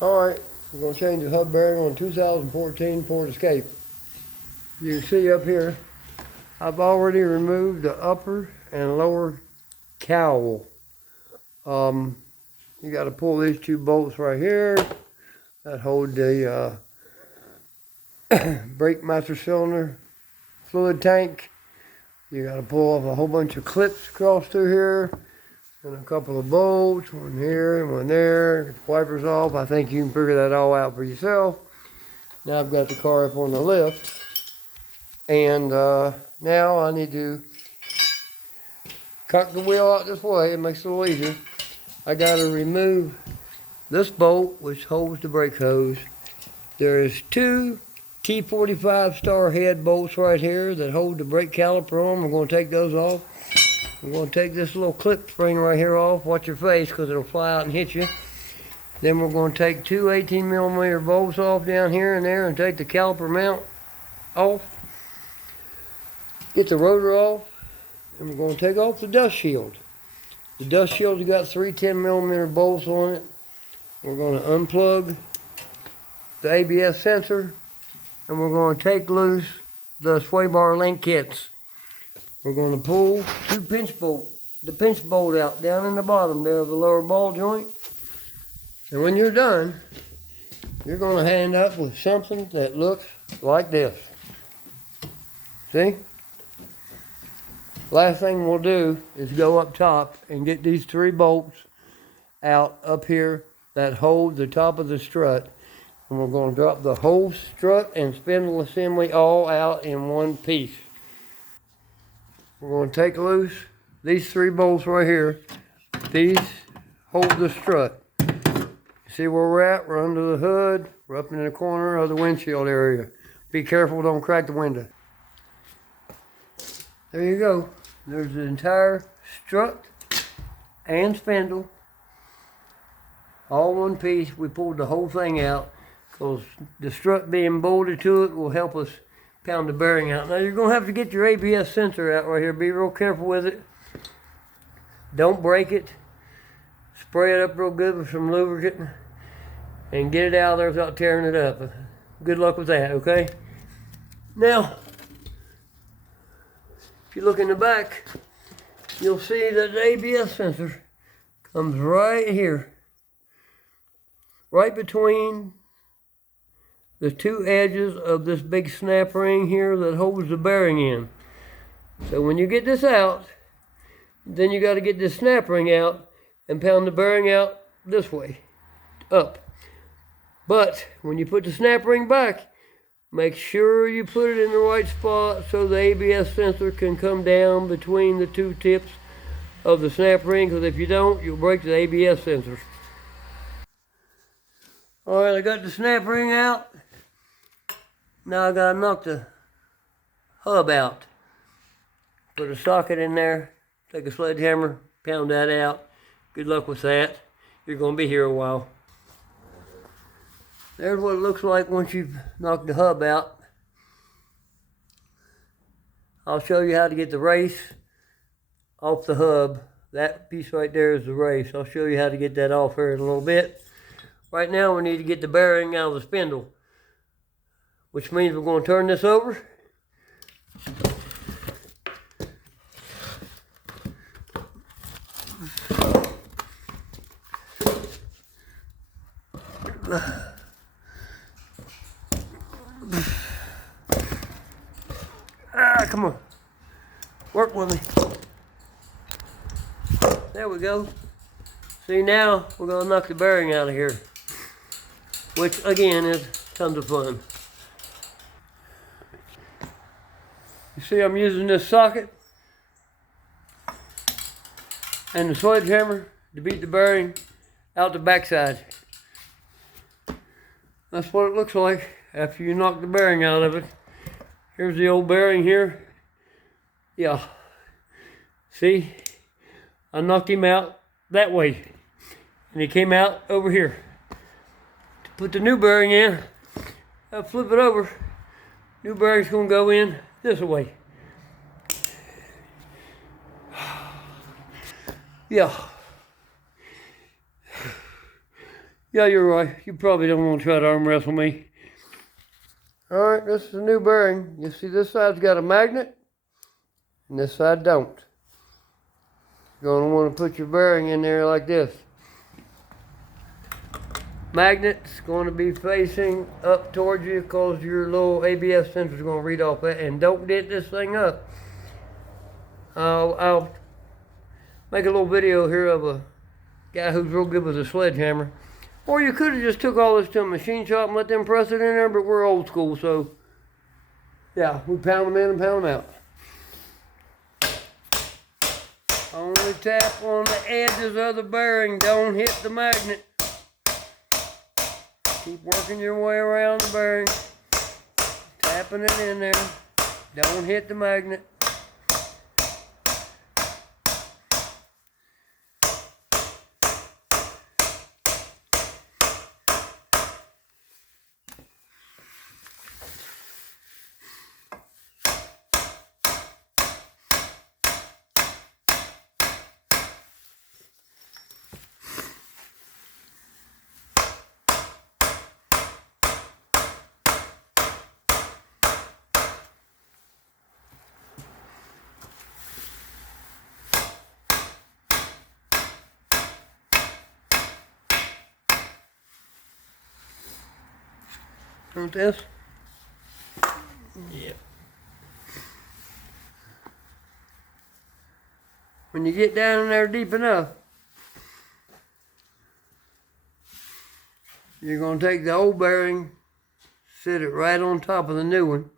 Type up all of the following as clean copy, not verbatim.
Alright, we're going to change the hub bearing on 2014 Ford Escape. You can see up here, I've already removed the upper and lower cowl. You got to pull these two bolts right here that hold the brake master cylinder fluid tank. You got to pull off a whole bunch of clips across through here and a couple of bolts, one here and one there. Get the wipers off. I think you can figure that all out for yourself. Now I've got the car up on the lift, and now I need to cock the wheel out this way. It makes it a little easier. I got to remove this bolt, which holds the brake hose. There is two T45 star head bolts right here that hold the brake caliper on. We're going to take those off. We're going to take this little clip spring right here off. Watch your face because it'll fly out and hit you. Then we're going to take two 18mm bolts off down here and there and take the caliper mount off. Get the rotor off. And we're going to take off the dust shield. The dust shield's got three 10mm bolts on it. We're going to unplug the ABS sensor, and we're going to take loose the sway bar link kits. We're going to pull the pinch bolt out down in the bottom there of the lower ball joint. And when you're done, you're going to end up with something that looks like this. See? Last thing we'll do is go up top and get these three bolts out up here that hold the top of the strut. And we're going to drop the whole strut and spindle assembly all out in one piece. We're going to take loose these three bolts right here. These hold the strut. See where we're at? We're under the hood. We're up in the corner of the windshield area. Be careful, don't crack the window. There you go. There's the entire strut and spindle. All one piece. We pulled the whole thing out because the strut being bolted to it will help us pound the bearing out. Now you're going to have to get your ABS sensor out right here. Be real careful with it. Don't break it. Spray it up real good with some lubricant and get it out of there without tearing it up. Good luck with that, okay? Now, if you look in the back, you'll see that the ABS sensor comes right here, right between the two edges of this big snap ring here that holds the bearing in. So when you get this out, then you got to get this snap ring out and pound the bearing out this way, up. But when you put the snap ring back, make sure you put it in the right spot so the ABS sensor can come down between the two tips of the snap ring, because if you don't, you'll break the ABS sensor. All right, I got the snap ring out. Now I gotta knock the hub out. Put a socket in there, take a sledgehammer, pound that out. Good luck with that. You're gonna be here a while. There's what it looks like once you've knocked the hub out. I'll show you how to get the race off the hub. That piece right there is the race. I'll show you how to get that off here in a little bit. Right now we need to get the bearing out of the spindle, which means we're going to turn this over. Come on. Work with me. There we go. See, now we're going to knock the bearing out of here, which again is tons of fun. You see I'm using this socket and the sledgehammer to beat the bearing out the backside. That's what it looks like after you knock the bearing out of it. Here's the old bearing here. Yeah. See? I knocked him out that way. And he came out over here. To put the new bearing in, I'll flip it over. New bearing's gonna go in this way. Yeah. Yeah, you're right. You probably don't want to try to arm wrestle me. All right, this is a new bearing. You see this side's got a magnet, and this side don't. You're going to want to put your bearing in there like this. Magnet's going to be facing up towards you because your little ABS sensor is going to read off that. And don't dent this thing up. I'll make a little video here of a guy who's real good with a sledgehammer. Or you could have just took all this to a machine shop and let them press it in there, but we're old school, so yeah, we pound them in and pound them out. Only tap on the edges of the bearing, don't hit the magnet. Keep working your way around the bearing, tapping it in there, don't hit the magnet. Want this? Yeah. When you get down in there deep enough, you're going to take the old bearing, sit it right on top of the new one,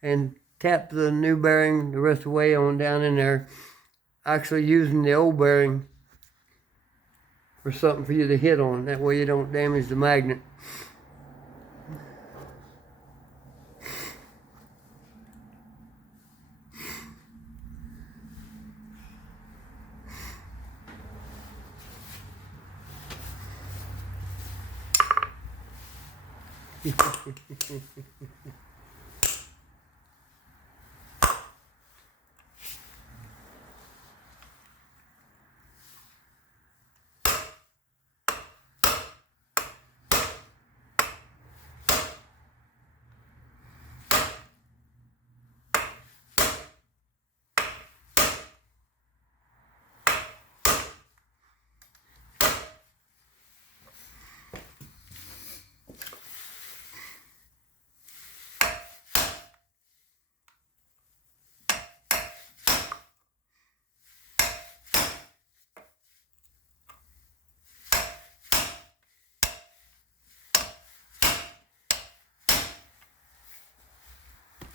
and tap the new bearing the rest of the way on down in there, actually using the old bearing for something for you to hit on. That way you don't damage the magnet.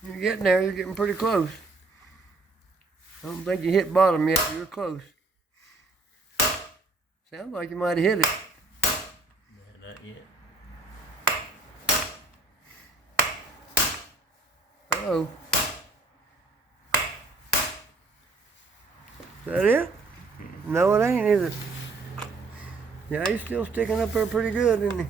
You're getting there, you're getting pretty close. I don't think you hit bottom yet, you're close. Sounds like you might have hit it. No, not yet. Uh-oh. Is that it? No, it ain't, is it? Yeah, he's still sticking up there pretty good, isn't he?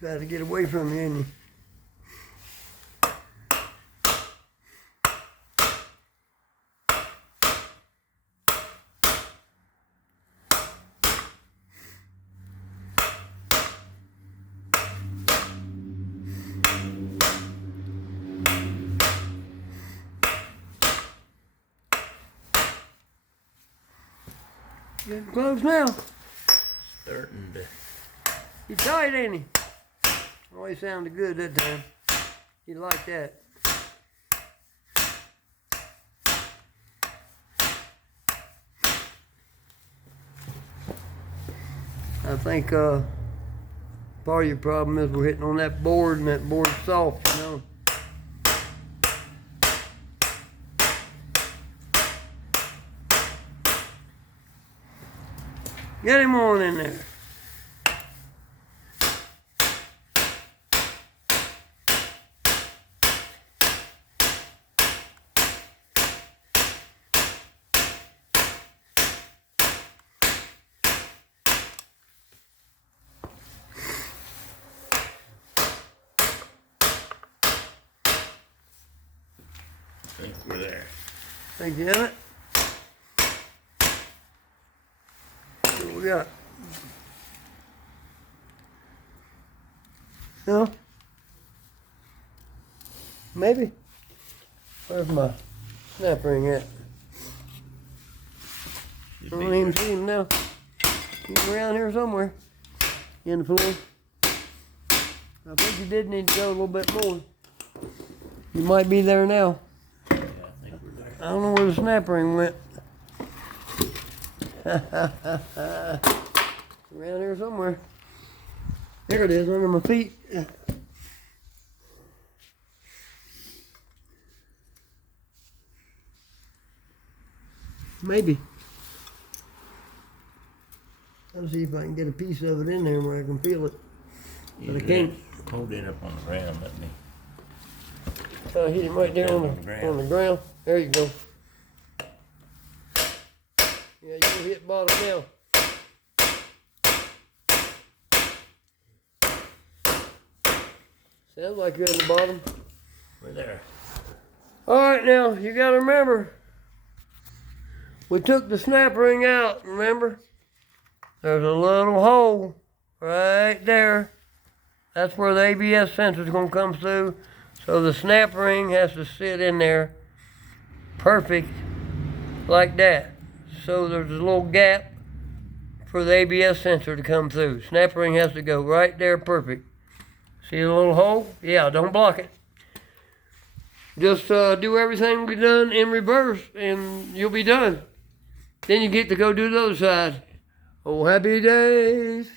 Try to get away from you, ain't he? Getting close now. Starting to. You tight, ain't he? Oh, he sounded good that time. You like that. I think part of your problem is we're hitting on that board and that board's soft, you know. Get him on in there. think we're there. Think you have it? What we got? No? Maybe. Where's my snap ring at? I Should don't be even there. see him now. He's around here somewhere. In the pool. I think you did need to go a little bit more. You might be there now. Yeah, I think we're there. I don't know where the snap ring went. Around here somewhere. There it is, under my feet. Maybe. I'll see if I can get a piece of it in there where I can feel it. But I can't. Hold it up on the ground, let me. Hit him right there on the ground. There you go. Yeah, you hit bottom now. Sounds like you're in the bottom. We're there. All right, now you got to remember, we took the snap ring out. Remember, there's a little hole right there. That's where the ABS sensor is going to come through. So the snap ring has to sit in there, perfect, like that. So there's a little gap for the ABS sensor to come through. Snap ring has to go right there, perfect. See the little hole? Yeah, don't block it. Just do everything we've done in reverse and you'll be done. Then you get to go do the other side. Oh, happy days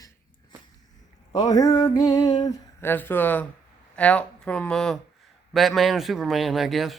are here again. That's out from Batman and Superman, I guess.